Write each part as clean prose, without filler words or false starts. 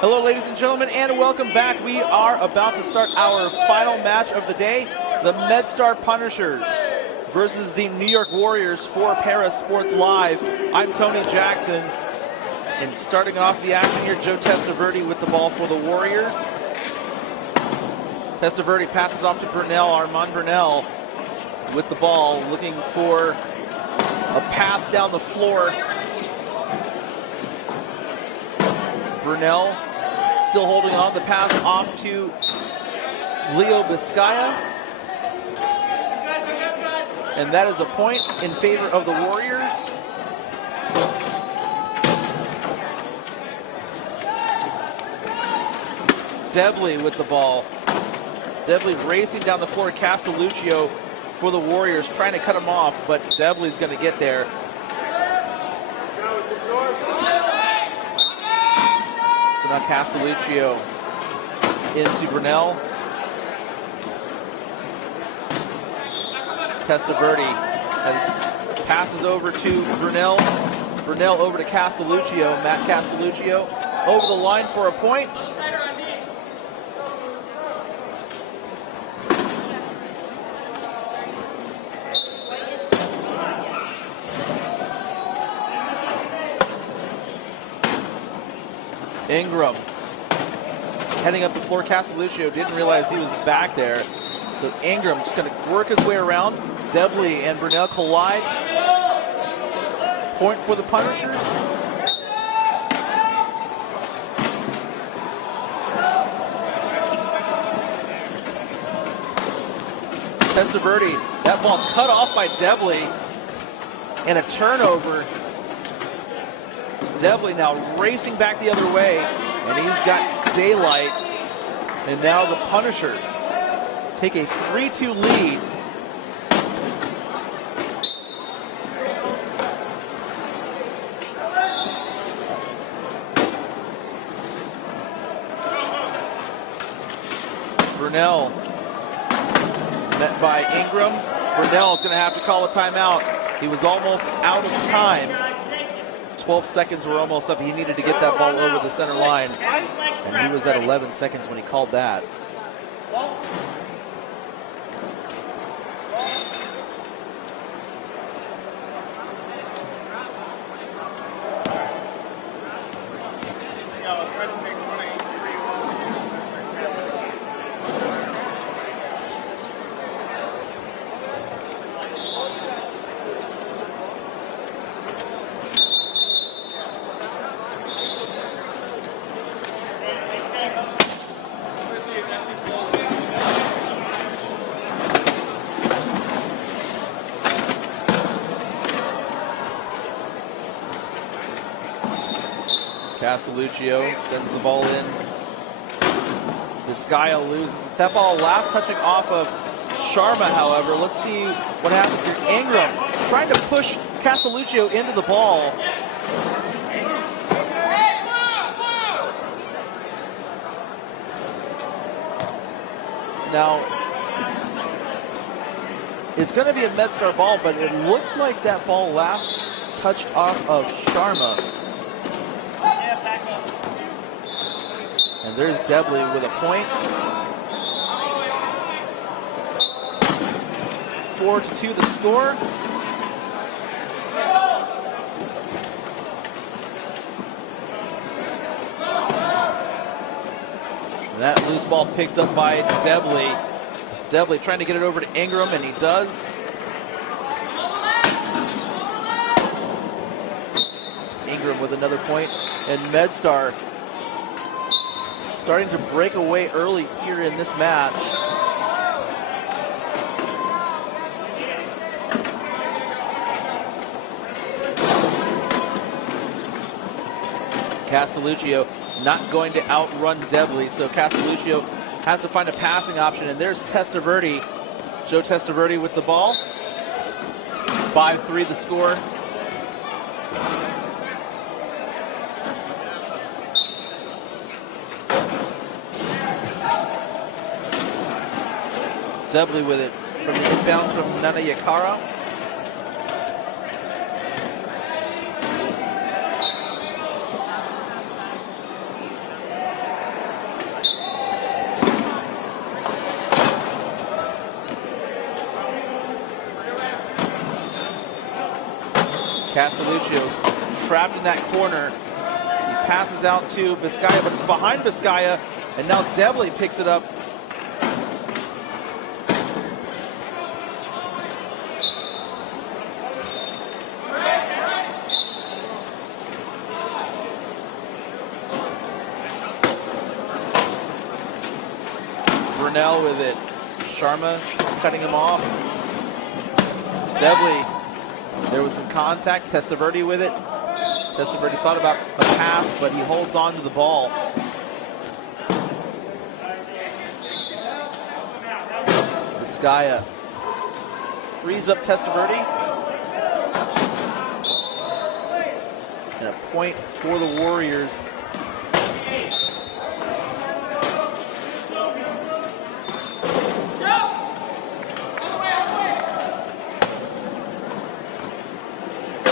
Hello, ladies and gentlemen, and welcome back. We are about to start our final match of the day, the MedStar Punishers versus the New York Warriors for ParaSportsLive. I'm Tony Jackson, and starting off the action here, Joe Testaverde with the ball for the Warriors. Testaverde passes off to Burnell, Armand Burnell with the ball, looking for a path down the floor. Burnell still holding on, the pass off to Leo Biscaya. And that is a point in favor of the Warriors. Debley with the ball. Debley racing down the floor. Castelluccio for the Warriors, trying to cut him off, but Debley's going to get there. So now Castelluccio into Burnell. Testaverde passes over to Burnell. Burnell over to Castelluccio. Matt Castelluccio over the line for a point. Ingram heading up the floor. Castelluccio didn't realize he was back there. So Ingram just going to work his way around. Debley and Burnell collide. Point for the Punishers. Testaverde, that ball cut off by Debley, and a turnover. Debley now racing back the other way, and he's got daylight. And now the Punishers take a 3-2 lead. Burnell met by Ingram. Burnell is going to have to call a timeout. He was almost out of time. 12 seconds were almost up. He needed to get that ball over the center line, and he was at 11 seconds when he called that. Castelluccio sends the ball in. Biscaya loses that ball, last touching off of Sharma, however. Let's see what happens here. Ingram trying to push Castelluccio into the ball. Now, it's going to be a MedStar ball, but it looked like that ball last touched off of Sharma. And there's Debley with a point. 4-2 the score. And that loose ball picked up by Debley. Debley trying to get it over to Ingram, and he does. Ingram with another point, and MedStar starting to break away early here in this match. Castelluccio not going to outrun Debley, so Castelluccio has to find a passing option, and there's Testaverde. Joe Testaverde with the ball. 5-3 the score. Debley with it from the inbounds from Nana Yakara. Castelluccio trapped in that corner. He passes out to Biscaya, but it's behind Biscaya, and now Debley picks it up. Brunel with it. Sharma cutting him off. Debley, there was some contact. Testaverde with it. Testaverde thought about a pass, but he holds on to the ball. Biscaya frees up Testaverde. And a point for the Warriors.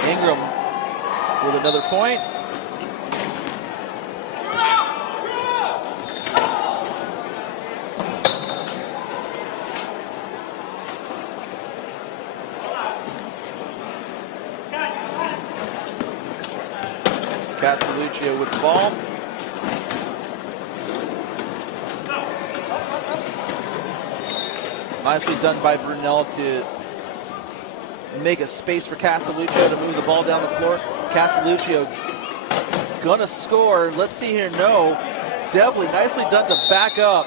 Ingram with another point. Castelluccio with the ball. Nicely done by Brunel to make a space for Castelluccio to move the ball down the floor. Castelluccio gonna score. Let's see here. No. Debley, nicely done to back up.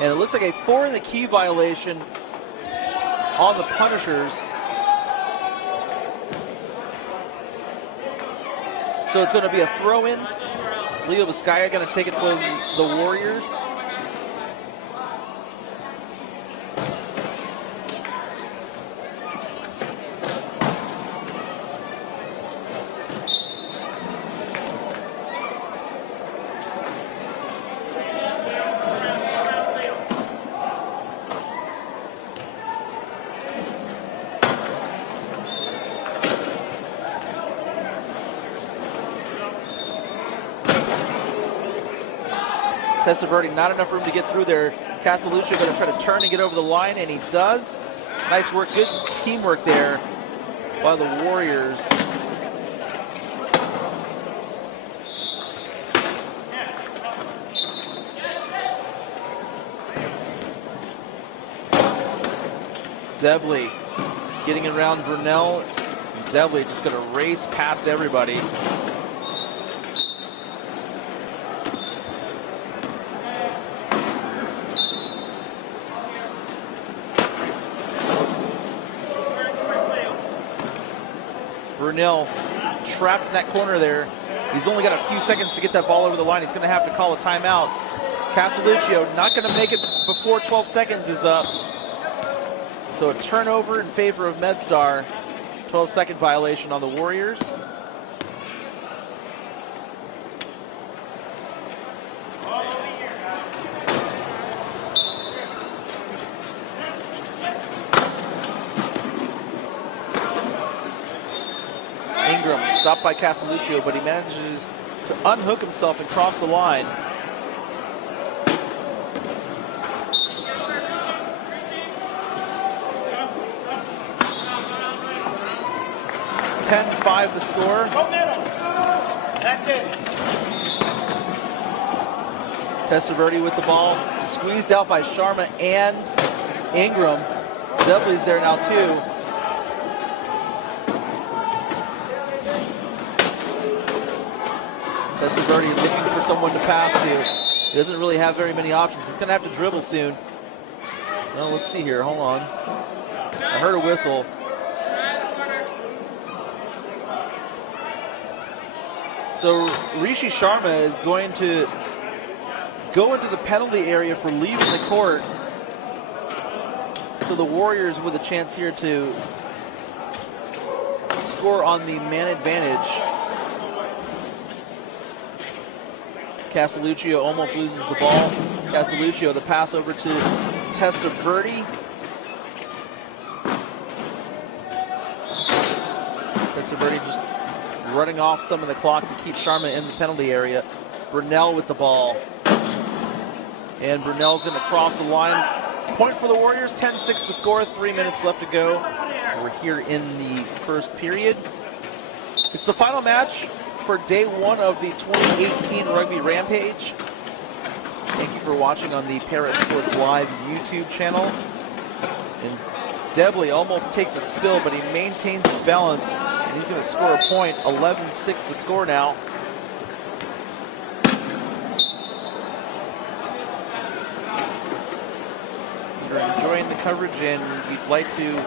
And it looks like a 4 in the key violation on the Punishers. So it's going to be a throw-in. Leo Biscaya going to take it for the Warriors. Testaverde, not enough room to get through there. Castelluccio going to try to turn and get over the line, and he does. Nice work, good teamwork there by the Warriors. Debley getting around Brunel. Debley just going to race past everybody. Brunel trapped in that corner there. He's only got a few seconds to get that ball over the line. He's going to have to call a timeout. Castelluccio not going to make it before 12 seconds is up. So a turnover in favor of MedStar. 12-second violation on the Warriors. Ingram stopped by Castelluccio, but he manages to unhook himself and cross the line. .10-5 the score. That's it. Testaverde with the ball, squeezed out by Sharma and Ingram. Debley's there now too. Testaverde looking for someone to pass to. He doesn't really have very many options. He's going to have to dribble soon. Well, let's see here. Hold on. I heard a whistle. So Rishi Sharma is going to go into the penalty area for leaving the court. So the Warriors with a chance here to score on the man advantage. Castelluccio almost loses the ball. Castelluccio, the pass over to Testaverde. Testaverde just running off some of the clock to keep Sharma in the penalty area. Brunel with the ball. And Brunel's going to cross the line. Point for the Warriors, 10-6 the score, 3 minutes left to go. We're here in the first period. It's the final match for day one of the 2018 Rugby Rampage. Thank you for watching on the ParaSportsLive YouTube channel. And Debley almost takes a spill, but he maintains his balance, and he's going to score a point. 11-6 the score now. If you're enjoying the coverage and you'd like to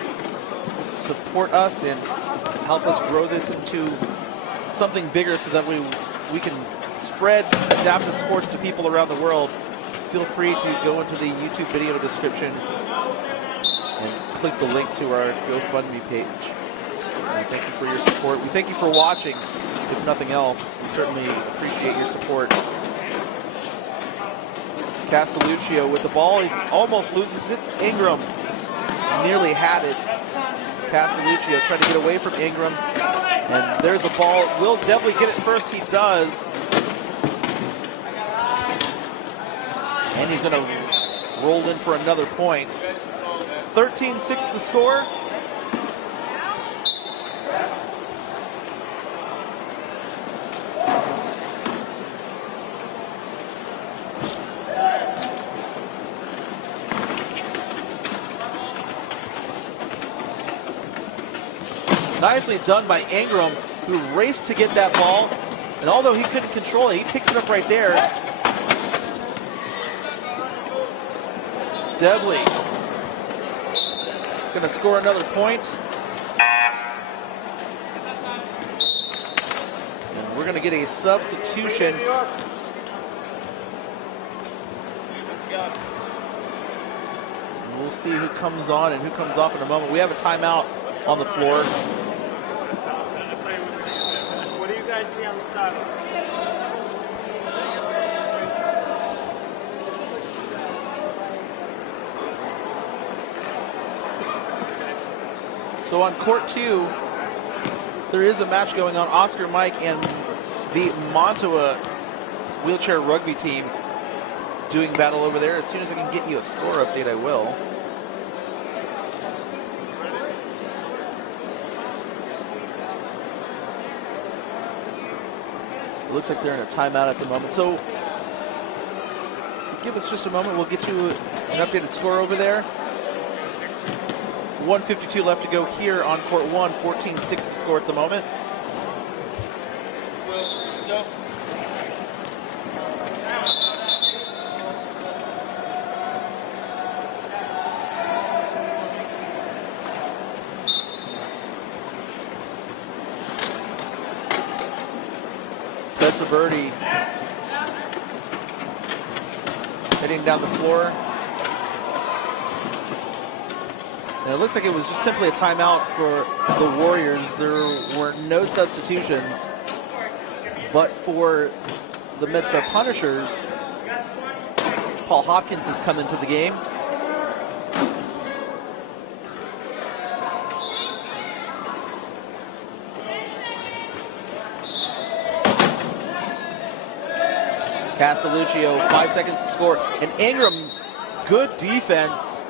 support us and help us grow this into something bigger so that we can spread adaptive sports to people around the world, feel free to go into the YouTube video description and click the link to our GoFundMe page. And we thank you for your support. We thank you for watching, if nothing else. We certainly appreciate your support. Castelluccio with the ball. He almost loses it. Ingram nearly had it. Castelluccio trying to get away from Ingram. And there's a ball. Will Debley get it first? He does. And he's going to roll in for another point. 13-6 the score. Nicely done by Ingram, who raced to get that ball. And although he couldn't control it, he picks it up right there. Debley going to score another point. And we're going to get a substitution. And we'll see who comes on and who comes off in a moment. We have a timeout on the floor. What do you guys see on the sideline? So on court 2, there is a match going on. Oscar Mike and the Montour wheelchair rugby team doing battle over there. As soon as I can get you a score update, I will. It looks like they're in a timeout at the moment. So give us just a moment. We'll get you an updated score over there. 1:52 left to go here on court 1. 14-6 the score at the moment. Testaverde heading down the floor. And it looks like it was just simply a timeout for the Warriors. There were no substitutions, but for the MedStar Punishers, Paul Hopkins has come into the game. Castelluccio, 5 seconds to score. And Ingram, good defense.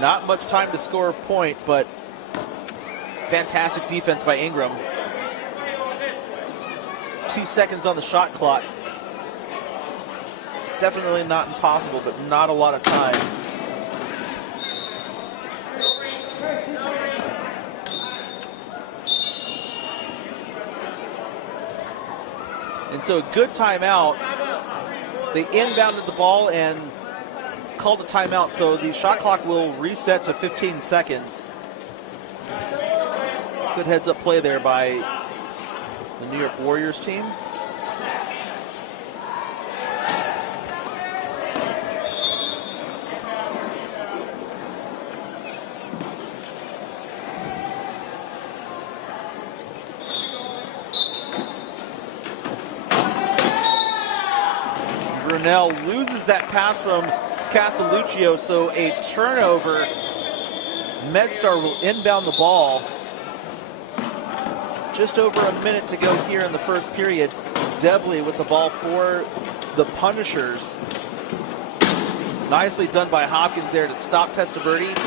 Not much time to score a point, but fantastic defense by Ingram. 2 seconds on the shot clock. Definitely not impossible, but not a lot of time. And so a good timeout. They inbounded the ball and called a timeout, so the shot clock will reset to 15 seconds. Good heads-up play there by the New York Warriors team. Brunel loses that pass from Castelluccio, so a turnover. MedStar will inbound the ball. Just over a minute to go here in the first period. Debley with the ball for the Punishers. Nicely done by Hopkins there to stop Testaverde.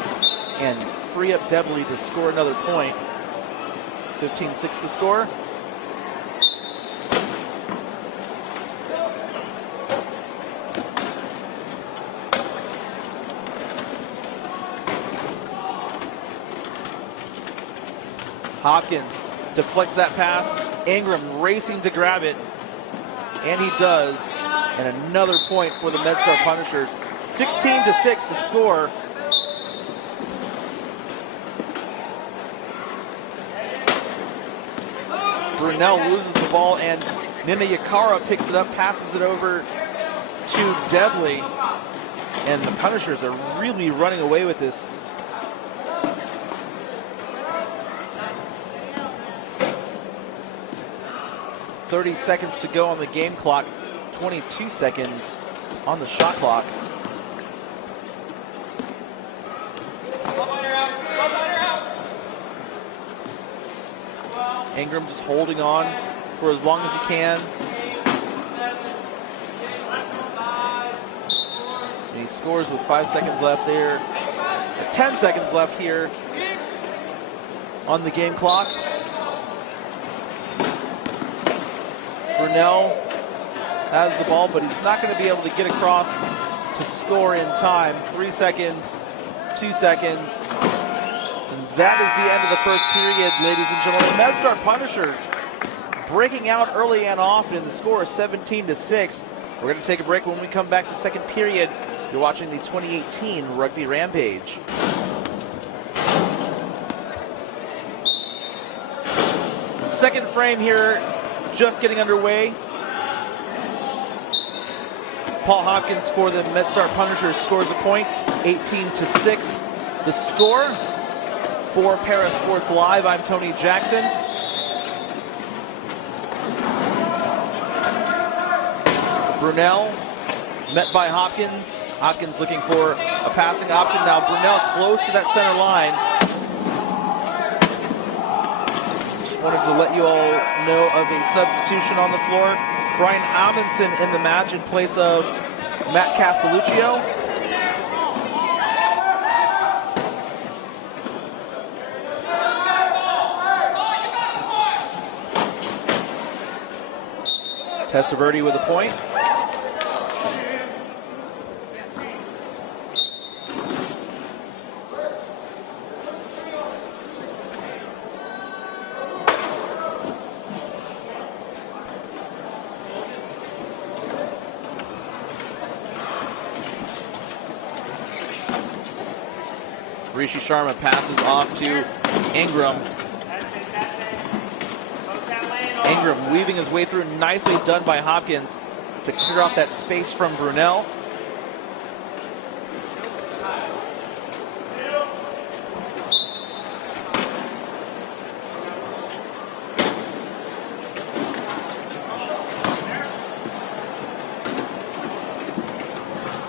And free up Debley to score another point. 15-6 the score. Hopkins deflects that pass. Ingram racing to grab it, and he does. And another point for the MedStar Punishers. 16-6 the score. Brunel loses the ball, and Nina Yakara picks it up, passes it over to Debley. And the Punishers are really running away with this. .30 seconds to go on the game clock, 22 seconds on the shot clock. Ingram just holding on for as long as he can. And he scores with 5 seconds left there. 10 seconds left here on the game clock. Brunel has the ball, but he's not going to be able to get across to score in time. 3 seconds, 2 seconds. And that is the end of the first period, ladies and gentlemen. MedStar Punishers breaking out early and often. The score is 17-6. We're going to take a break. When we come back the second period, you're watching the 2018 Rugby Rampage. Second frame here, just getting underway. Paul Hopkins for the MedStar Punishers scores a point, 18-6. The score for ParaSportsLive. I'm Tony Jackson. Brunel met by Hopkins. Hopkins looking for a passing option. Now Brunel close to that center line. Wanted to let you all know of a substitution on the floor. Brian Amundsen in the match in place of Matt Castelluccio. Testaverde with a point. Rishi Sharma passes off to Ingram. Ingram weaving his way through, nicely done by Hopkins to clear out that space from Brunel.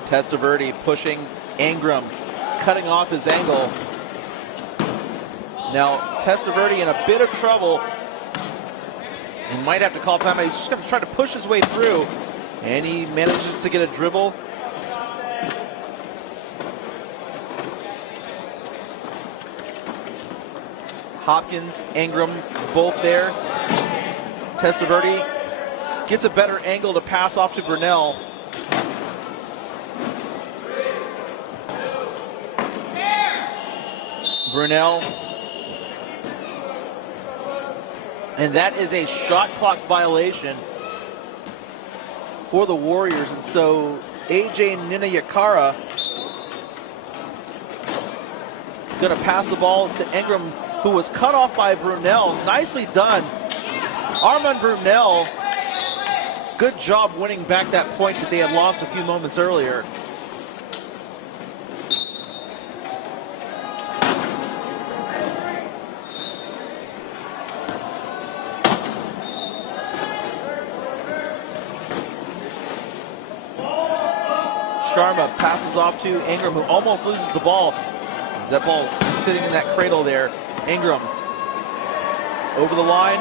Testaverde pushing Ingram, cutting off his angle. Now Testaverde in a bit of trouble. He might have to call timeout. He's just going to try to push his way through, and he manages to get a dribble. Hopkins, Ingram, both there. Testaverde gets a better angle to pass off to Brunel. Brunel. And that is a shot clock violation for the Warriors. And so AJ Ninayakara going to pass the ball to Ingram, who was cut off by Brunel. Nicely done. Armand Brunel, good job winning back that point that they had lost a few moments earlier. Sharma passes off to Ingram, who almost loses the ball. That ball's sitting in that cradle there. Ingram over the line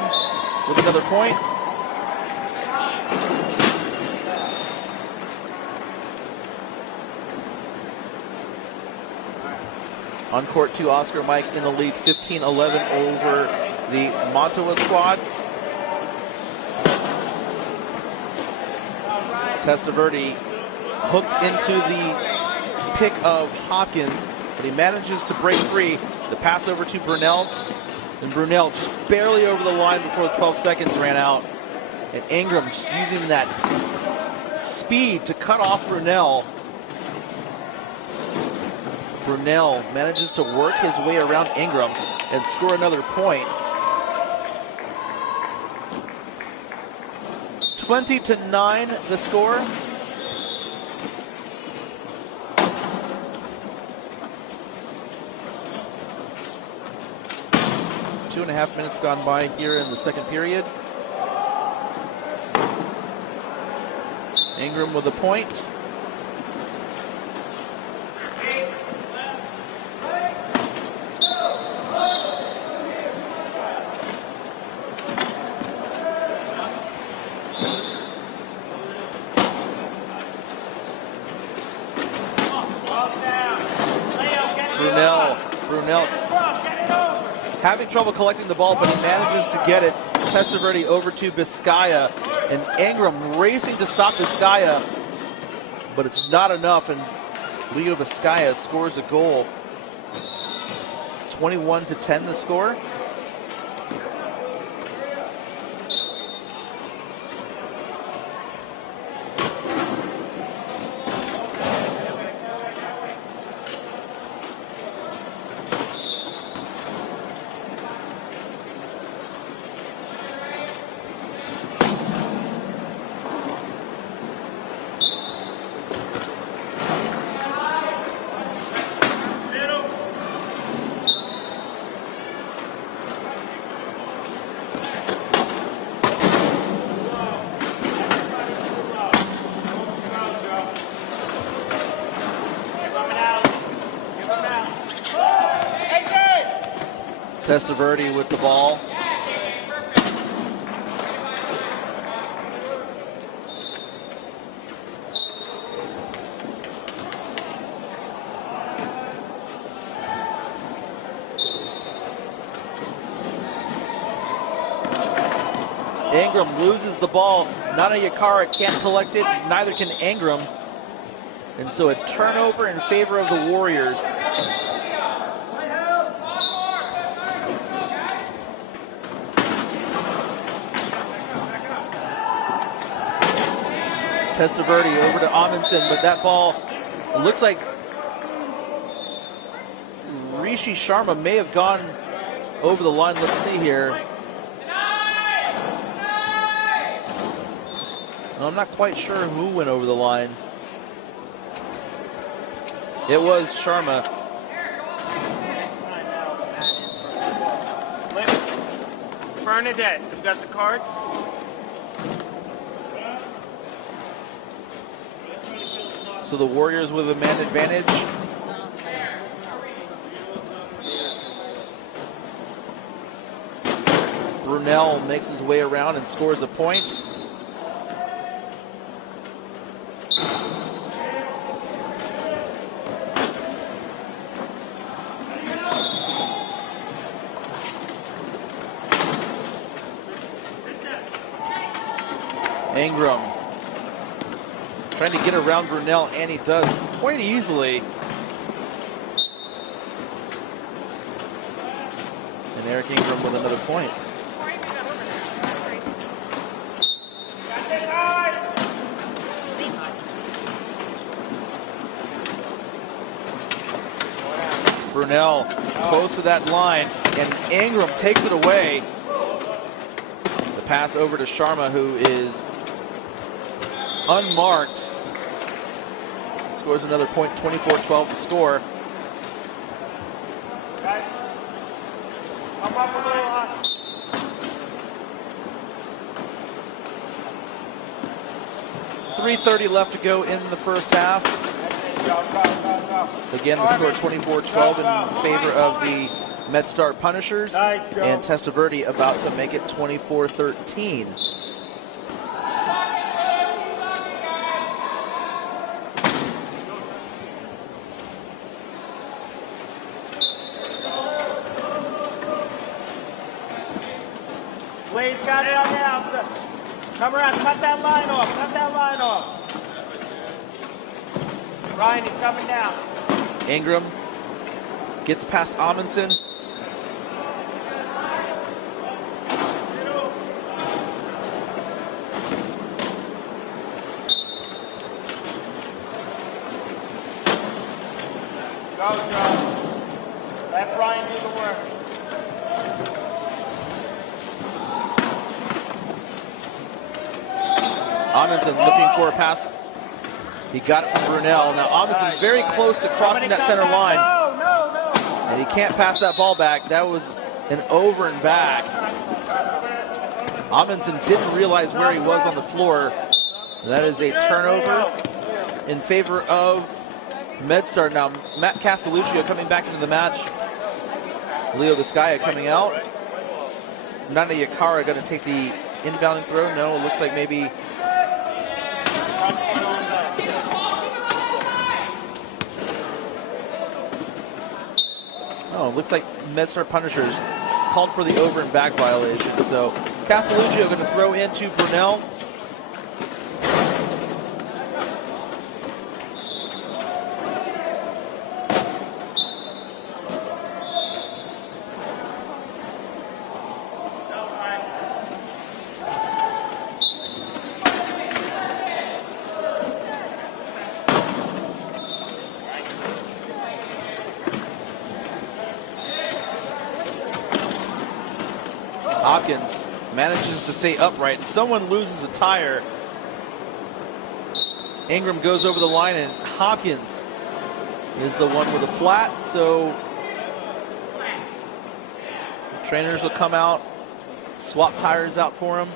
with another point. On court 2, Oscar Mike in the lead, 15-11 over the Montowa squad. Testaverde hooked into the pick of Hopkins, but he manages to break free. The pass over to Brunel, and Brunel just barely over the line before the 12 seconds ran out. And Ingram just using that speed to cut off Brunel. Brunel manages to work his way around Ingram and score another point. 20-9 the score. Two and a half minutes gone by here in the second period. Ingram with a point. Brunel having trouble collecting the ball, but he manages to get it. Testaverde over to Biscaya, and Ingram racing to stop Biscaya, but it's not enough, and Leo Biscaya scores a goal. 21-10 the score. Testaverde with the ball. Ingram loses the ball. Nana Yakara can't collect it, neither can Ingram. And so a turnover in favor of the Warriors. Testaverde over to Amundsen, but that ball, it looks like Rishi Sharma may have gone over the line. Let's see here. I'm not quite sure who went over the line. It was Sharma. Bernadette, you got the cards? So the Warriors with a man advantage. Brunel makes his way around and scores a point. Ingram trying to get around Brunel, and he does quite easily. And Eric Ingram with another point. Brunel close to that line, and Ingram takes it away. The pass over to Sharma, who is unmarked. Scores another point, 24-12 to score. Come up a little high. 3:30 left to go in the first half. Again, the score 24-12 in favor of the MedStar Punishers, and Testaverde about to make it 24-13. he's got it on the outside. Come around, cut that line off, cut that line off. Ryan, he's coming down. Ingram gets past Amundsen. Go, Joe. Let Brian do the work. Amundsen looking for a pass. He got it from Brunel. Now Amundsen very close to crossing that center line. No. And he can't pass that ball back. That was an over and back. Amundsen didn't realize where he was on the floor. That is a turnover in favor of MedStar. Now Matt Castelluccio coming back into the match. Leo Vizcaya coming out. Nana Yakara going to take the inbounding throw. No, it looks like maybe it looks like MedStar Punishers called for the over and back violation. So Castelluccio going to throw into Brunel. Hopkins manages to stay upright, and someone loses a tire. Ingram goes over the line, and Hopkins is the one with a flat, so trainers will come out, swap tires out for him.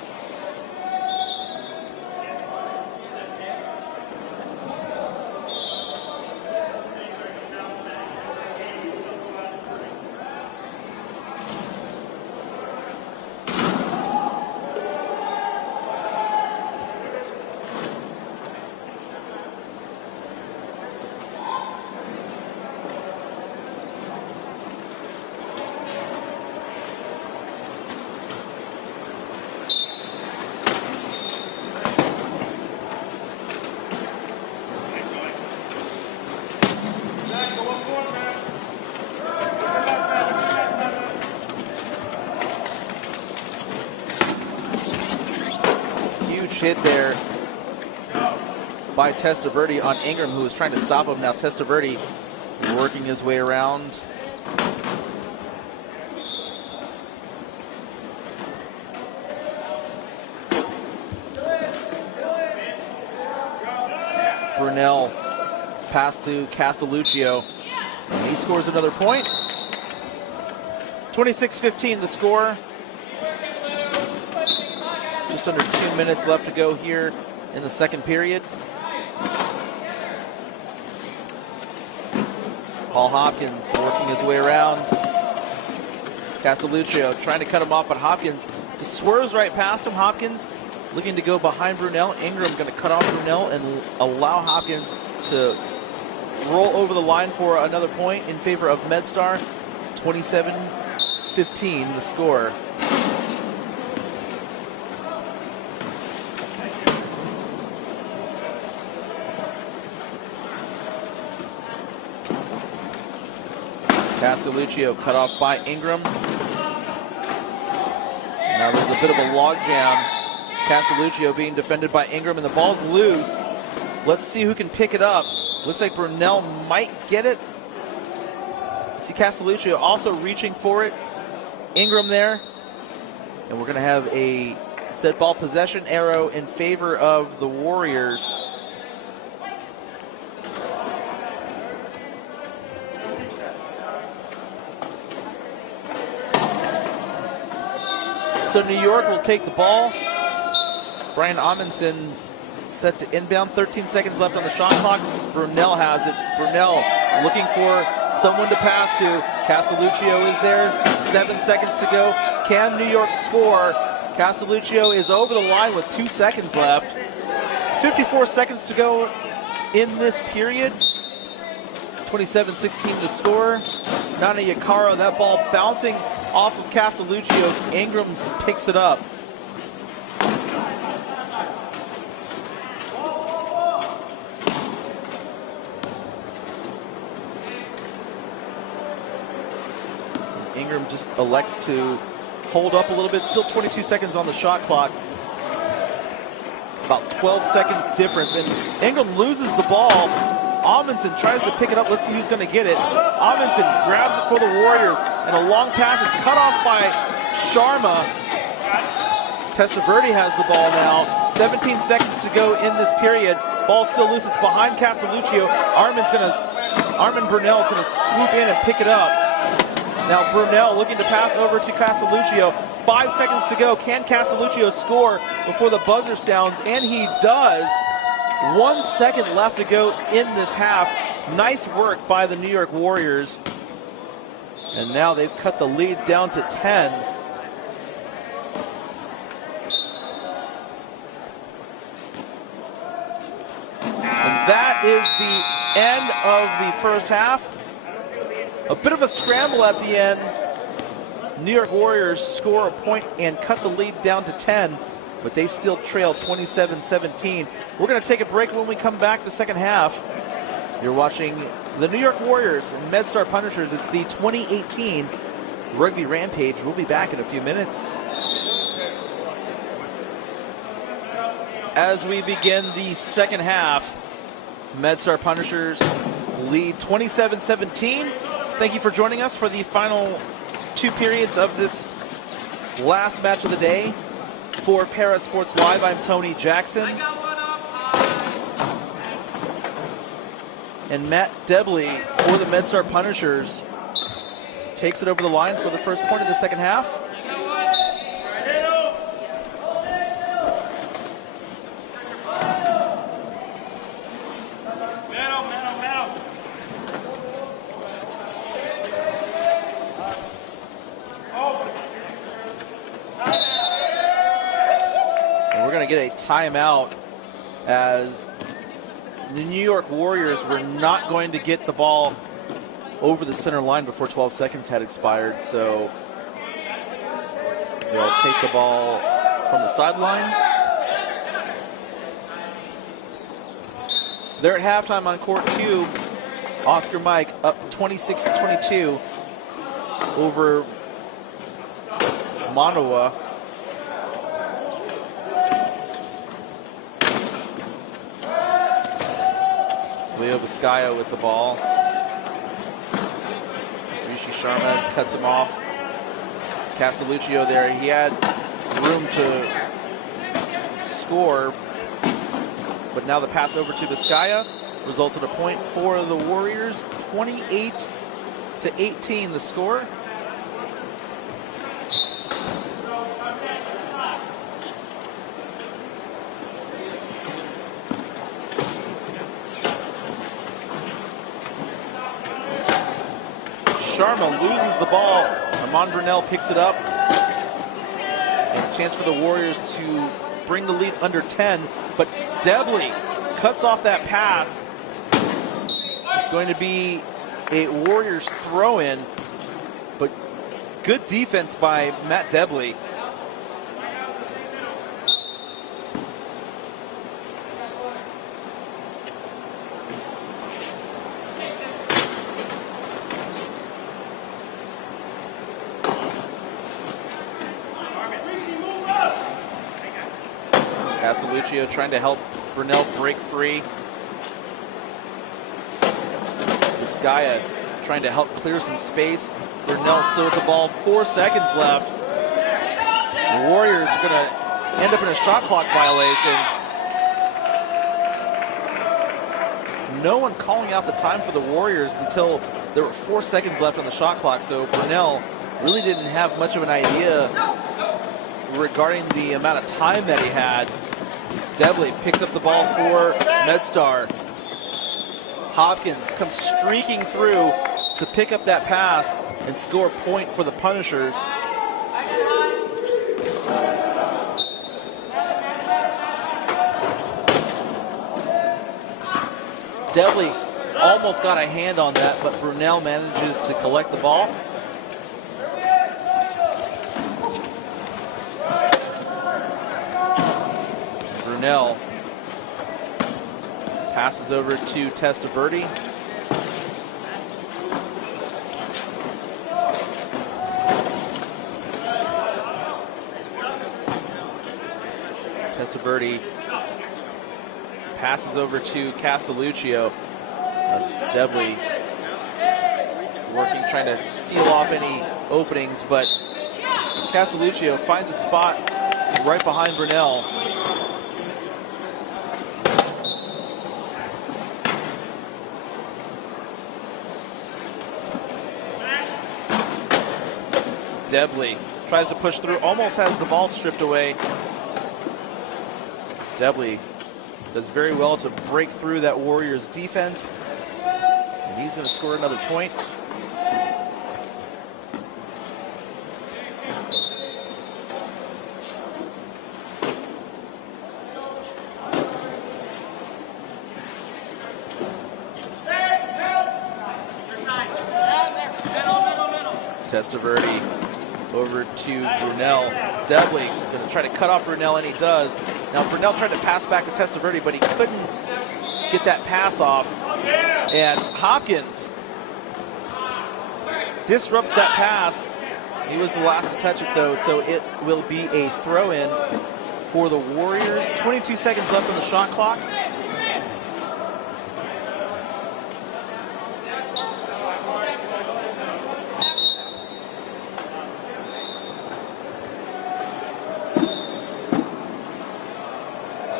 Hit there by Testaverde on Ingram, who was trying to stop him. Now Testaverde working his way around. Brunel pass to Castelluccio, and he scores another point. 26-15 the score. Just under 2 minutes left to go here in the second period. Paul Hopkins working his way around. Castelluccio trying to cut him off, but Hopkins just swerves right past him. Hopkins looking to go behind Brunel. Ingram going to cut off Brunel and allow Hopkins to roll over the line for another point in favor of MedStar. 27-15 the score. Castelluccio cut off by Ingram. Now there's a bit of a log jam. Castelluccio being defended by Ingram, and the ball's loose. Let's see who can pick it up. Looks like Brunel might get it. See Castelluccio also reaching for it. Ingram there. And we're going to have a set ball possession arrow in favor of the Warriors. So New York will take the ball. Brian Amundsen set to inbound. 13 seconds left on the shot clock. Brunel has it. Brunel looking for someone to pass to. Castelluccio is there. 7 seconds to go. Can New York score? Castelluccio is over the line with 2 seconds left. 54 seconds to go in this period. 27-16 to score. Nana Yakara, that ball bouncing off of Castelluccio. Ingram picks it up. Ingram just elects to hold up a little bit. Still 22 seconds on the shot clock. About 12 seconds difference, and Ingram loses the ball. Amundsen tries to pick it up. Let's see who's going to get it. Amundsen grabs it for the Warriors, and a long pass. It's cut off by Sharma. Testaverde has the ball now. 17 seconds to go in this period. Ball still loose. It's behind Castelluccio. Armin Brunel is going to swoop in and pick it up. Now Brunel looking to pass over to Castelluccio. 5 seconds to go. Can Castelluccio score before the buzzer sounds? And he does. 1 second left to go in this half. Nice work by the New York Warriors. And now they've cut the lead down to 10. And that is the end of the first half. A bit of a scramble at the end. New York Warriors score a point and cut the lead down to 10, but they still trail 27-17. We're going to take a break. When we come back the second half. You're watching the New York Warriors and MedStar Punishers. It's the 2018 Rugby Rampage. We'll be back in a few minutes. As we begin the second half, MedStar Punishers lead 27-17. Thank you for joining us for the final 2 periods of this last match of the day. For ParaSportsLive, I'm Tony Jackson. And Matt Debley for the MedStar Punishers takes it over the line for the first point of the second half. Get a timeout as the New York Warriors were not going to get the ball over the center line before 12 seconds had expired, so they'll take the ball from the sideline. They're at halftime on court 2. Oscar Mike up 26-22 over Manawa. Leo Vizcaya with the ball. Rishi Sharma cuts him off. Castelluccio there. He had room to score, but now the pass over to Vizcaya results in a point for the Warriors. 28-18 the score. Sharma loses the ball. Armand Brunel picks it up. And a chance for the Warriors to bring the lead under 10. But Debley cuts off that pass. It's going to be a Warriors throw-in. But good defense by Matt Debley. Castelluccio trying to help Brunel break free. Vizcaya trying to help clear some space. Brunel still with the ball. 4 seconds left. The Warriors are going to end up in a shot clock violation. No one calling out the time for the Warriors until there were 4 seconds left on the shot clock. So Brunel really didn't have much of an idea regarding the amount of time that he had. Debley picks up the ball for MedStar. Hopkins comes streaking through to pick up that pass and score a point for the Punishers. Debley almost got a hand on that, but Brunel manages to collect the ball. Brunel passes over to Testaverde. Testaverde passes over to Castelluccio. Debley working, trying to seal off any openings, but Castelluccio finds a spot right behind Brunel. Debley tries to push through, almost has the ball stripped away. Debley does very well to break through that Warriors defense, and he's going to score another point. Testaverde over to Brunel. Debley going to try to cut off Brunel, and he does. Now Brunel tried to pass back to Testaverde, but he couldn't get that pass off. And Hopkins disrupts that pass. He was the last to touch it though, so it will be a throw-in for the Warriors. 22 seconds left on the shot clock.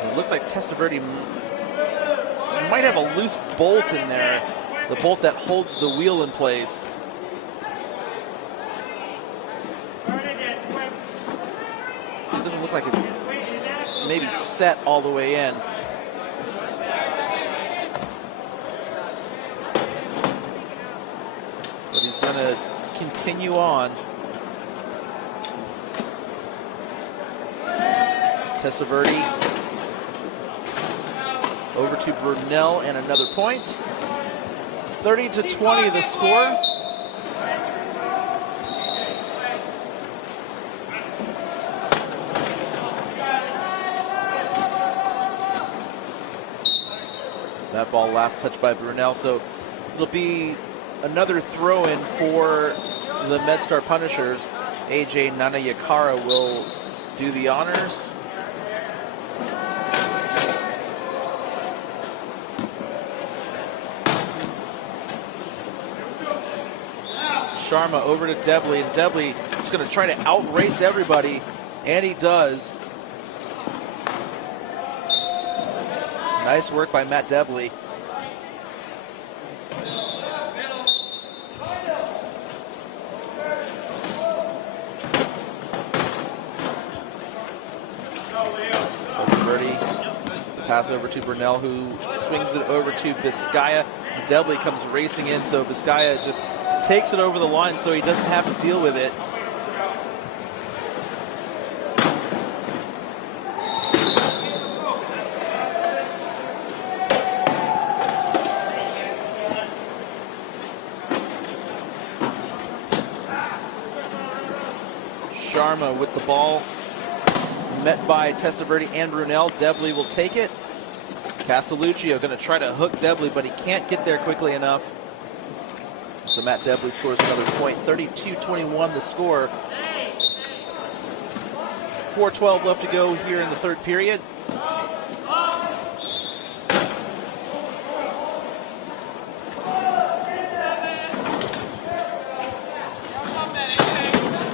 It looks like Testaverde might have a loose bolt in there, the bolt that holds the wheel in place. So it doesn't look like it's maybe set all the way in. But he's going to continue on. Testaverde over to Brunel, and another point. 30-20 the score. That ball last touched by Brunel, so it'll be another throw-in for the MedStar Punishers. AJ Nanayakara will do the honors. Sharma over to Debley, and Debley is going to try to outrace everybody, and he does. Nice work by Matt Debley. Testaverde, pass over to Brunel, who swings it over to Biscaya. Debley comes racing in, so Biscaya just takes it over the line so he doesn't have to deal with it. Sharma with the ball, met by Testaverde and Brunel. Debley will take it. Castelluccio going to try to hook Debley, but he can't get there quickly enough. So Matt Debley scores another point. 32-21 the score. 4:12 left to go here in the third period.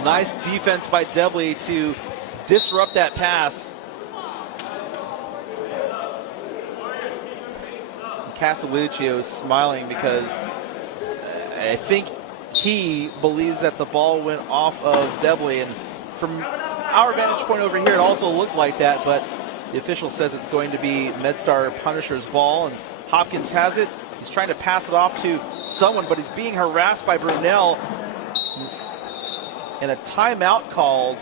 Nice defense by Debley to disrupt that pass. Castelluccio is smiling because I think he believes that the ball went off of Debley, and from our vantage point over here, it also looked like that, but the official says it's going to be MedStar Punisher's ball, and Hopkins has it. He's trying to pass it off to someone, but he's being harassed by Brunel, and a timeout called.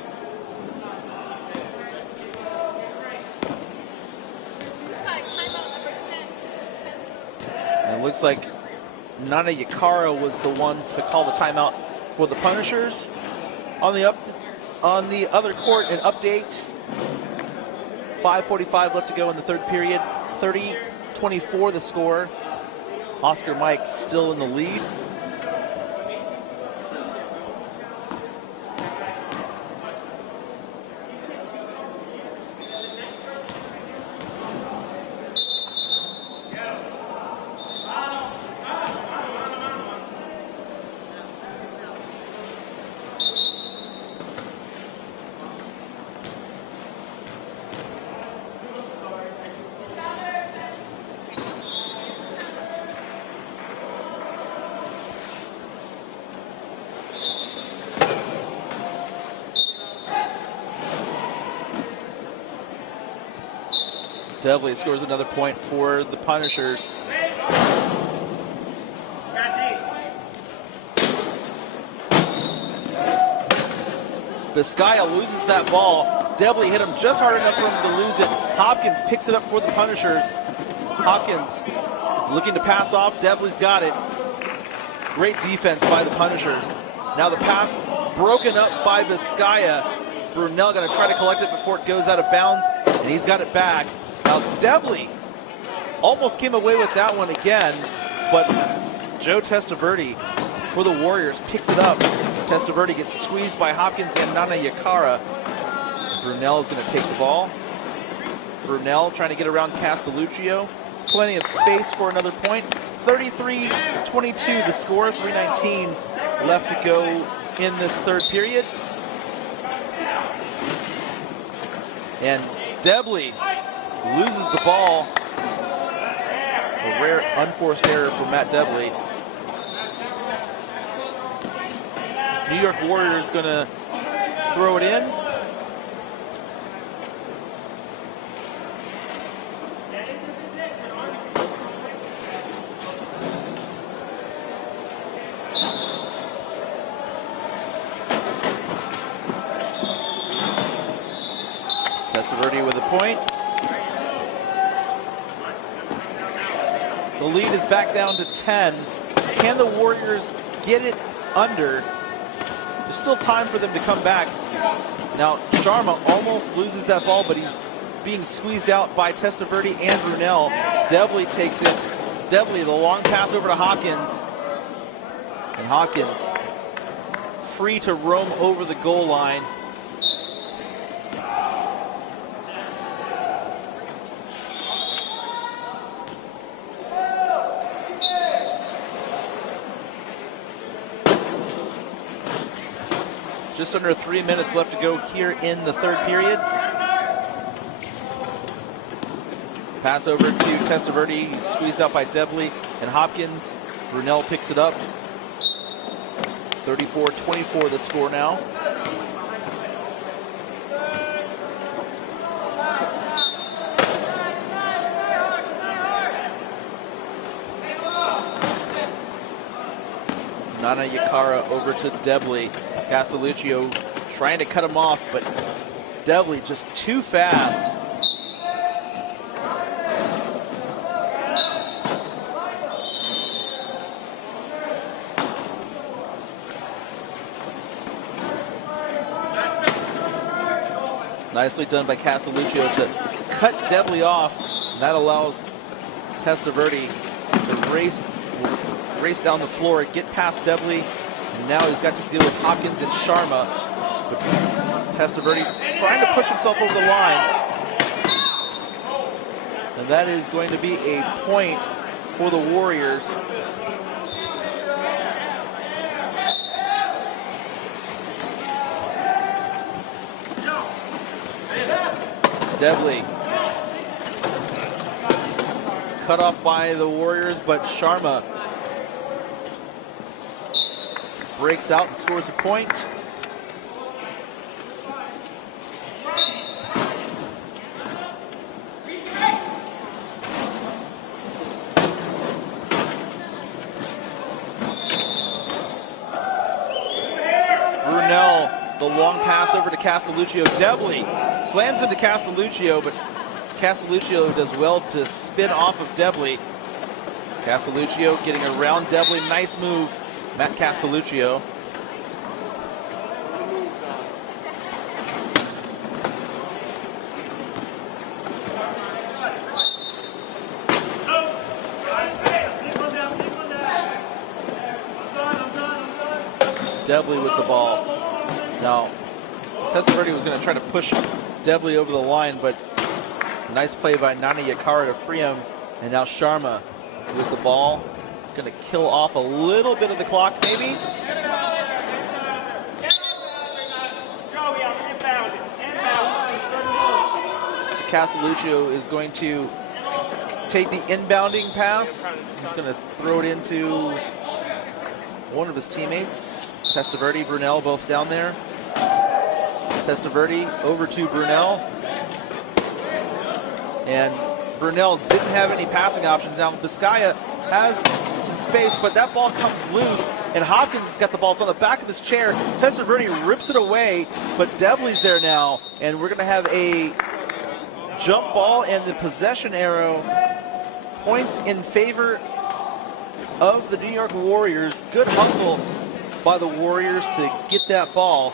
And it looks like Nana Yakara was the one to call the timeout for the Punishers. On the other court, an update. 5:45 left to go in the third period. 30-24 the score. Oscar Mike still in the lead. Devley scores another point for the Punishers. Biscaya loses that ball. Devley hit him just hard enough for him to lose it. Hopkins picks it up for the Punishers. Hopkins looking to pass off. Devley's got it. Great defense by the Punishers. Now the pass broken up by Biscaya. Brunel going to try to collect it before it goes out of bounds, and he's got it back. Now Devley almost came away with that one again, but Joe Testaverde for the Warriors picks it up. Testaverde gets squeezed by Hopkins and Nana Yakara. Brunel is going to take the ball. Brunel trying to get around Castelluccio. Plenty of space for another point. 33-22 the score, 3:19 left to go in this third period. And Devley loses the ball. A rare unforced error from Matt Devley. New York Warriors going to throw it in. Testaverde with a point. The lead is back down to 10. Can the Warriors get it under? There's still time for them to come back. Now, Sharma almost loses that ball, but he's being squeezed out by Testaverde and Brunel. Devley takes it. Devley, the long pass over to Hopkins. And Hopkins free to roam over the goal line. Just under 3 minutes left to go here in the third period. Pass over to Testaverde. He's squeezed out by Devley and Hopkins. Brunel picks it up. 34-24 the score now. Nana Yakara over to Devley. Castelluccio trying to cut him off, but Devley just too fast. Nicely done by Castelluccio to cut Devley off. That allows Testaverde to race down the floor, get past Devley. And now he's got to deal with Hopkins and Sharma. But Testaverde trying to push himself over the line. And that is going to be a point for the Warriors. Devley cut off by the Warriors, but Sharma breaks out and scores a point. Brunel, the long pass over to Castelluccio. Devley slams into Castelluccio, but Castelluccio does well to spin off of Devley. Castelluccio getting around Devley. Nice move, Matt Castelluccio. Devley with the ball. Now, Testaverde was going to try to push Devley over the line, but nice play by Nana Yakara to free him. And now Sharma with the ball. Going to kill off a little bit of the clock, maybe. So Castelluccio is going to take the inbounding pass. He's going to throw it into one of his teammates. Testaverde, Brunel, both down there. Testaverde over to Brunel. And Brunel didn't have any passing options. Now Vizcaya has some space, but that ball comes loose, and Hopkins has got the ball. It's on the back of his chair. Testaverde rips it away, but Debley's there now, and we're going to have a jump ball, and the possession arrow points in favor of the New York Warriors. Good hustle by the Warriors to get that ball.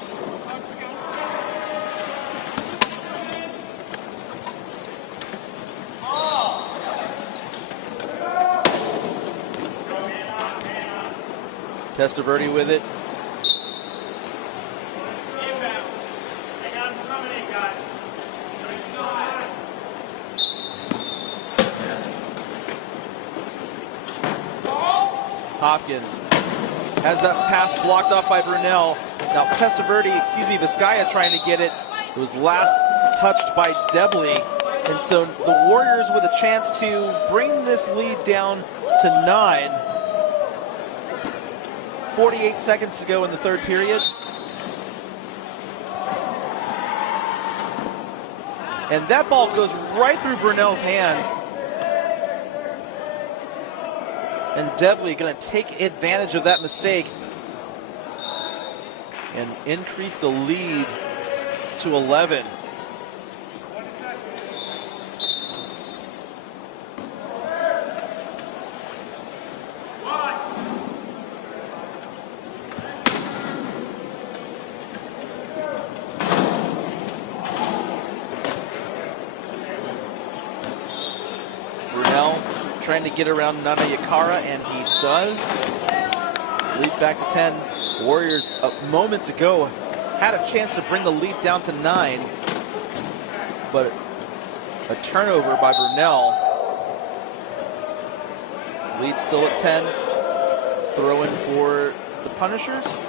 Testaverde with it. Hopkins has that pass blocked off by Brunel. Now Vizcaya trying to get it. It was last touched by Debley. And so the Warriors with a chance to bring this lead down to 9. 48 seconds to go in the third period. And that ball goes right through Brunel's hands. And Debley going to take advantage of that mistake and increase the lead to 11. Trying to get around Nana Yakara, and he does. Lead back to 10. Warriors moments ago had a chance to bring the lead down to 9, but a turnover by Brunel. Lead still at 10. Throw in for the Punishers.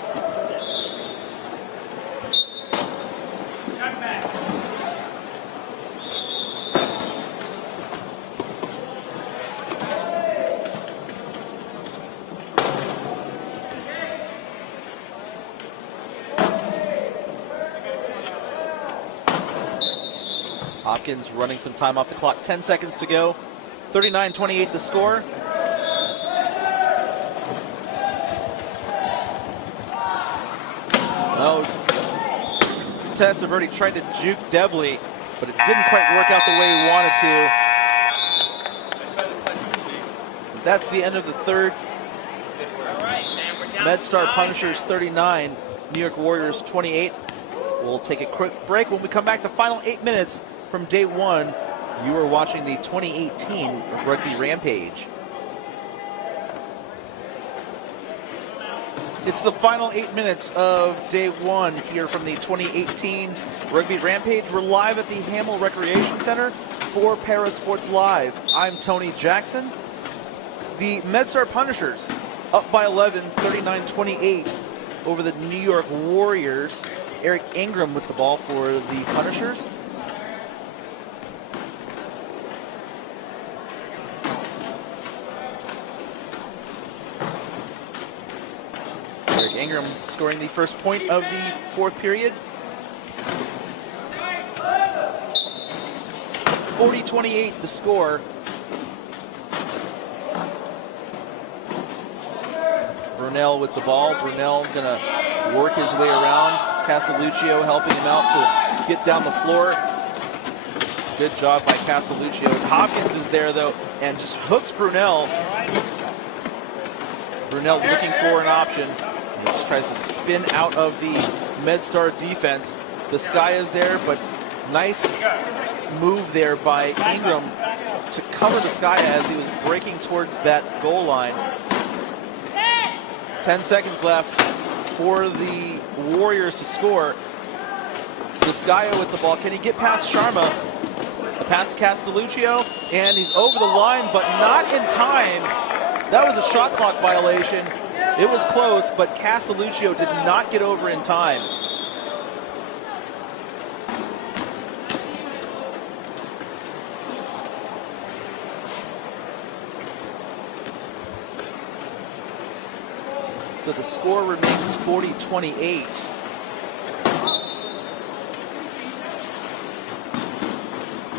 Hopkins running some time off the clock. 10 seconds to go. 39-28 the score. Oh, Testaverde tried to juke Debley, but it didn't quite work out the way he wanted to. That's the end of the third. MedStar Punishers 39, New York Warriors 28. We'll take a quick break. When we come back, the final 8 minutes from day one. You are watching the 2018 Rugby Rampage. It's the final 8 minutes of day one here from the 2018 Rugby Rampage. We're live at the Hamel Recreation Center for ParaSportsLive. I'm Tony Jackson. The MedStar Punishers up by 11, 39-28 over the New York Warriors. Eric Ingram with the ball for the Punishers. Eric Ingram scoring the first point of the fourth period. 40-28 the score. Brunel with the ball. Brunel gonna work his way around. Castelluccio helping him out to get down the floor. Good job by Castelluccio. Hopkins is there though and just hooks Brunel. Brunel looking for an option. He just tries to spin out of the MedStar defense. Vizcaya is there, but nice move there by Ingram to cover Vizcaya as he was breaking towards that goal line. 10 seconds left for the Warriors to score. Vizcaya with the ball. Can he get past Sharma? A pass to Castelluccio, and he's over the line, but not in time. That was a shot clock violation. It was close, but Castelluccio did not get over in time. So the score remains 40-28.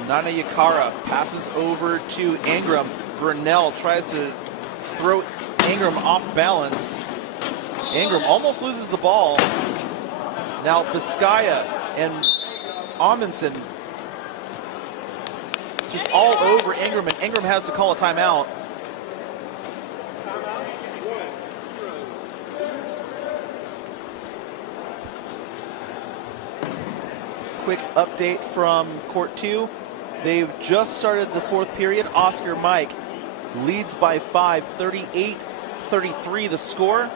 Nana Yakara passes over to Ingram. Brunel tries to throw Ingram off balance. Ingram almost loses the ball. Now Biscaya and Amundsen just all over Ingram, and Ingram has to call a timeout. Quick update from Court 2. They've just started the fourth period. Oscar Mike leads by 5, 38-33 the score.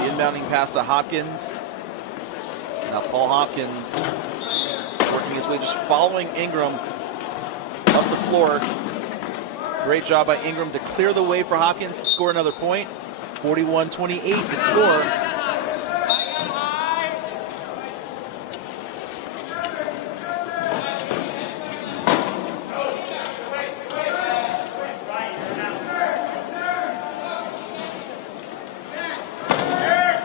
Inbounding pass to Hopkins. Now Paul Hopkins working his way, just following Ingram up the floor. Great job by Ingram to clear the way for Hopkins to score another point. 41-28 the score.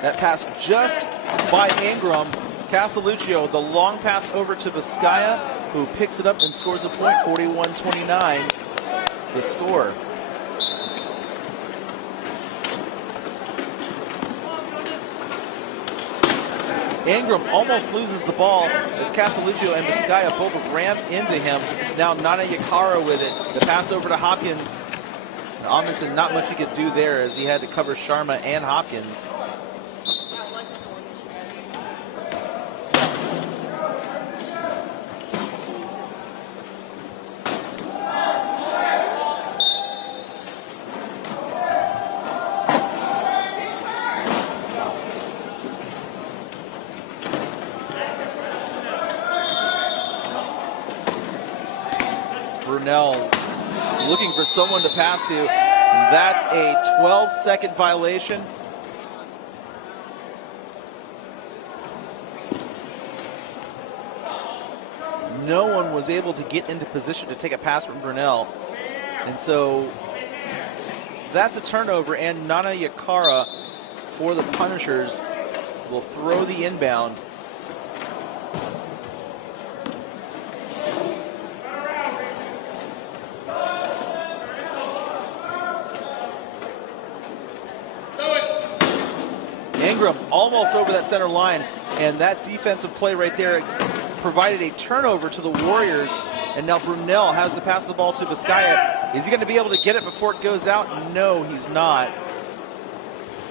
That pass just by Ingram. Castelluccio, the long pass over to Biscaya, who picks it up and scores a point. 41-29 the score. Ingram almost loses the ball as Castelluccio and Biscaya both ram into him. Now Nana Yakara with it. The pass over to Hopkins. And Amundsen, not much he could do there as he had to cover Sharma and Hopkins. Brunel looking for someone to pass to. That's a 12-second violation. No one was able to get into position to take a pass from Brunel. And so that's a turnover, and Nana Yakara for the Punishers will throw the inbound. Ingram almost over that center line, and that defensive play right there provided a turnover to the Warriors. And now Brunel has to pass the ball to Biscaya. Is he going to be able to get it before it goes out? No, he's not.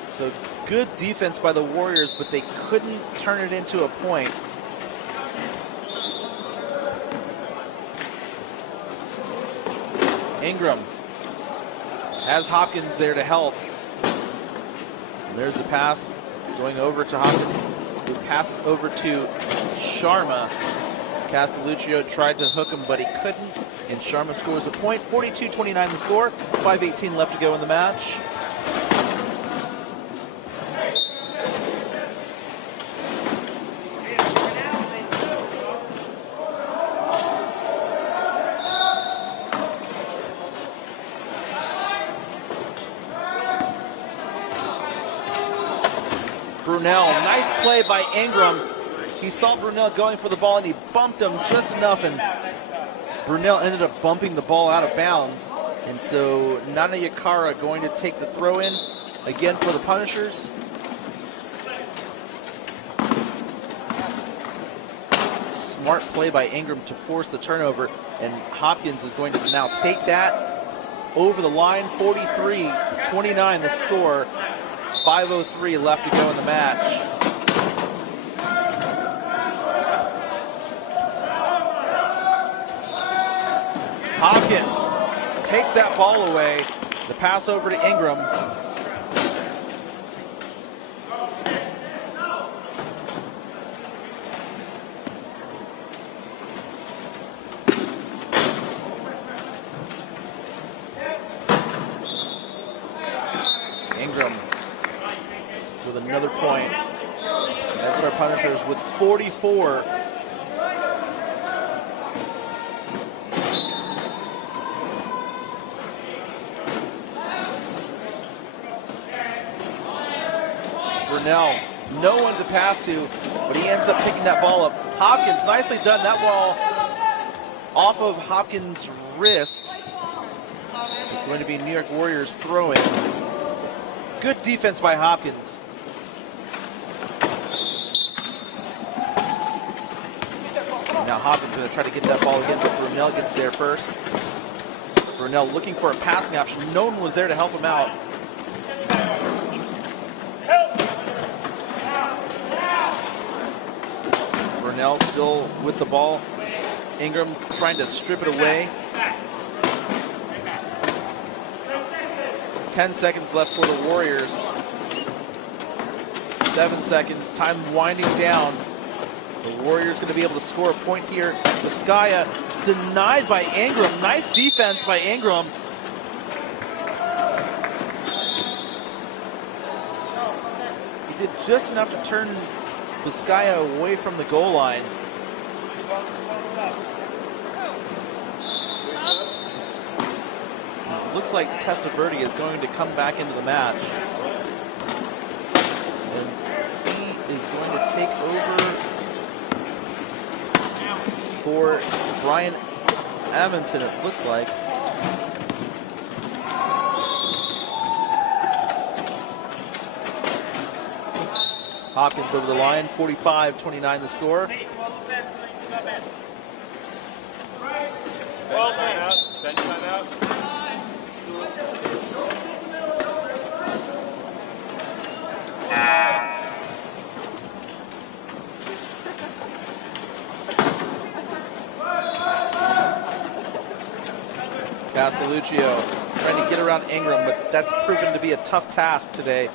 So good defense by the Warriors, but they couldn't turn it into a point. Ingram has Hopkins there to help. And there's the pass. It's going over to Hopkins, who passes over to Sharma. Castelluccio tried to hook him, but he couldn't, and Sharma scores a point. 42-29 the score. 5:18 left to go in the match. Brunel, nice play by Ingram. He saw Brunel going for the ball and he bumped him just enough, and Brunel ended up bumping the ball out of bounds. And so Nana Yakara going to take the throw in again for the Punishers. Smart play by Ingram to force the turnover, and Hopkins is going to now take that over the line. 43-29 the score. 5:03 left to go in the match. Hopkins takes that ball away. The pass over to Ingram. with another point. MedStar Punishers with 44. Brunel, no one to pass to, but he ends up picking that ball up. Hopkins, nicely done. That ball off of Hopkins' wrist. It's going to be New York Warriors throwing. Good defense by Hopkins. Now Hopkins going to try to get that ball again, but Brunel gets there first. Brunel looking for a passing option. No one was there to help him out. Brunel still with the ball. Ingram trying to strip it away. 10 seconds left for the Warriors. 7 seconds, time winding down. The Warriors going to be able to score a point here. Vizcaya denied by Ingram. Nice defense by Ingram. He did just enough to turn Vizcaya away from the goal line. Looks like Testaverde is going to come back into the match. And he is going to take over for Brian Amundsen, it looks like. Hopkins over the line, 45-29 the score. Castelluccio trying to get around Ingram, but that's proven to be a tough task today.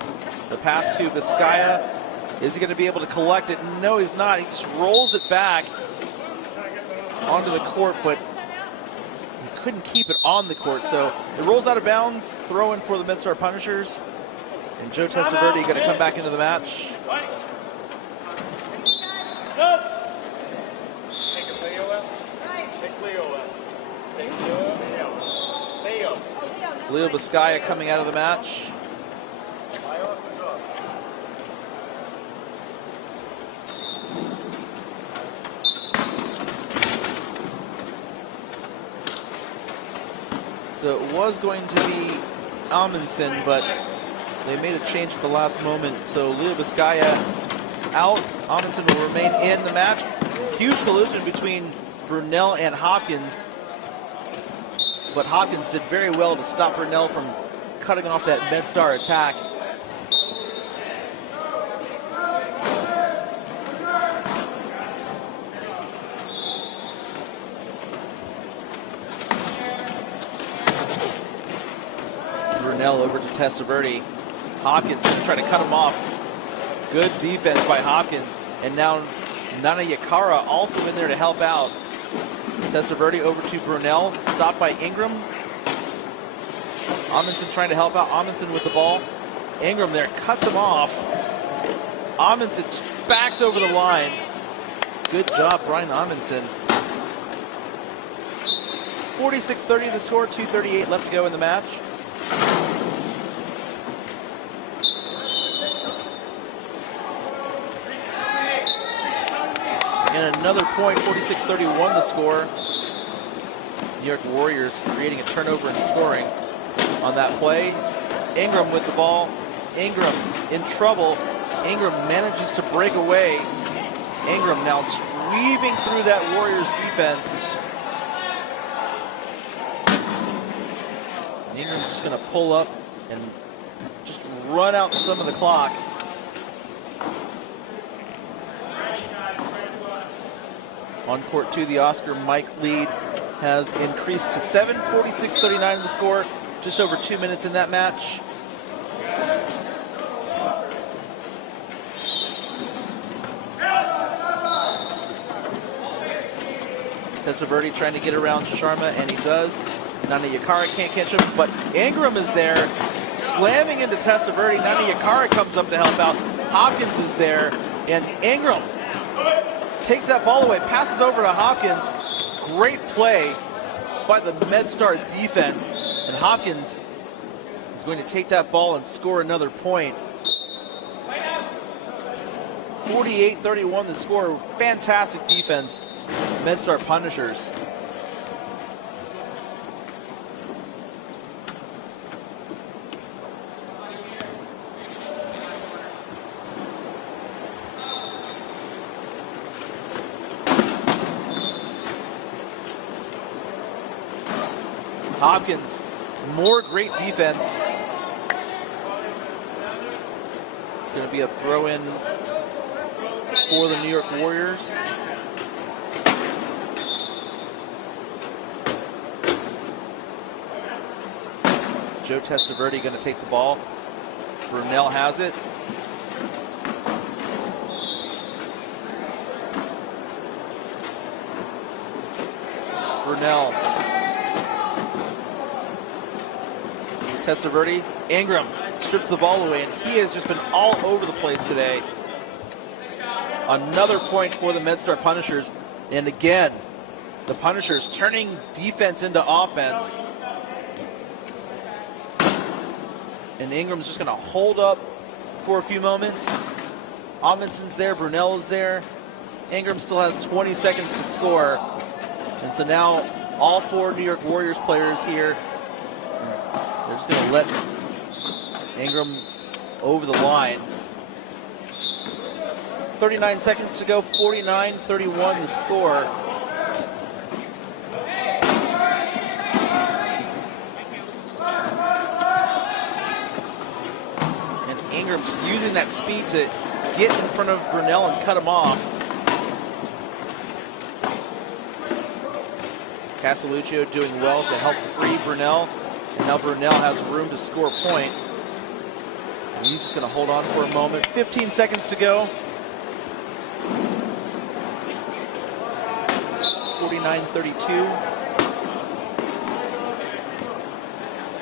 The pass to Vizcaya. Is he going to be able to collect it? No, he's not. He just rolls it back onto the court, but he couldn't keep it on the court. So it rolls out of bounds, throw in for the MedStar Punishers. And Joe Testaverde going to come back into the match. Leo Vizcaya coming out of the match. So it was going to be Amundsen, but they made a change at the last moment. So Leo Vizcaya out. Amundsen will remain in the match. Huge collision between Brunel and Hopkins. But Hopkins did very well to stop Brunel from cutting off that MedStar attack. Brunel over to Testaverde. Hopkins going to try to cut him off. Good defense by Hopkins. And now Nana Yakara also in there to help out. Testaverde over to Brunel, stopped by Ingram. Amundsen trying to help out. Amundsen with the ball. Ingram there cuts him off. Amundsen backs over the line. Good job, Brian Amundsen. 46-30 the score, 2:38 left to go in the match. And another point, 46-31 the score. New York Warriors creating a turnover and scoring on that play. Ingram with the ball. Ingram in trouble. Ingram manages to break away. Ingram now just weaving through that Warriors defense. Ingram's just going to pull up and just run out some of the clock. On court two, the Oscar Mike lead has increased to 7, 46-39 the score. Just over 2 minutes in that match. Testaverde trying to get around Sharma, and he does. Nana Yakara can't catch him, but Ingram is there. slamming into Testaverde. Nani Yakara comes up to help out. Hopkins is there, and Ingram takes that ball away, passes over to Hopkins. Great play by the MedStar defense, and Hopkins is going to take that ball and score another point. 48-31 the score. Fantastic defense, MedStar Punishers. Hopkins, more great defense. It's going to be a throw-in for the New York Warriors. Joe Testaverde going to take the ball. Brunel has it. Brunel. Testaverde. Ingram strips the ball away, and he has just been all over the place today. Another point for the MedStar Punishers. And again, the Punishers turning defense into offense. And Ingram's just going to hold up for a few moments. Amundsen's there, Brunel is there. Ingram still has 20 seconds to score. And so now all four New York Warriors players here, they're just going to let Ingram over the line. 39 seconds to go, 49-31 the score. And Ingram's using that speed to get in front of Brunel and cut him off. Casaluccio doing well to help free Brunel. And now Brunel has room to score a point. And he's just going to hold on for a moment. 15 seconds to go. 49-32.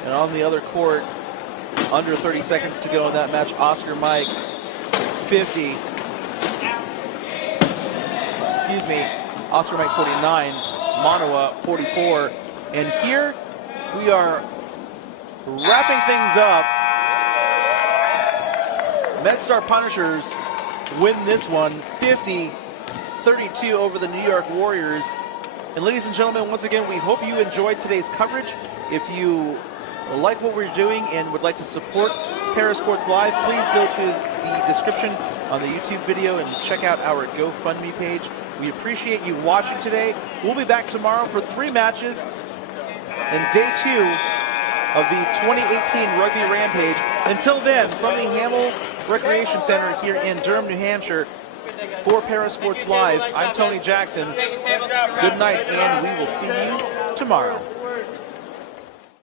And on the other court, under 30 seconds to go in that match, Oscar Mike, 50. Excuse me, Oscar Mike 49, Manoa 44. And here we are wrapping things up. MedStar Punishers win this one, 50-32 over the New York Warriors. And ladies and gentlemen, once again, we hope you enjoyed today's coverage. If you like what we're doing and would like to support ParaSportsLive, please go to the description on the YouTube video and check out our GoFundMe page. We appreciate you watching today. We'll be back tomorrow for 3 matches in day 2 of the 2018 Rugby Rampage. Until then, from the Hamill Recreation Center here in Durham, New Hampshire, for ParaSportsLive, I'm Tony Jackson. Good night, and we will see you tomorrow.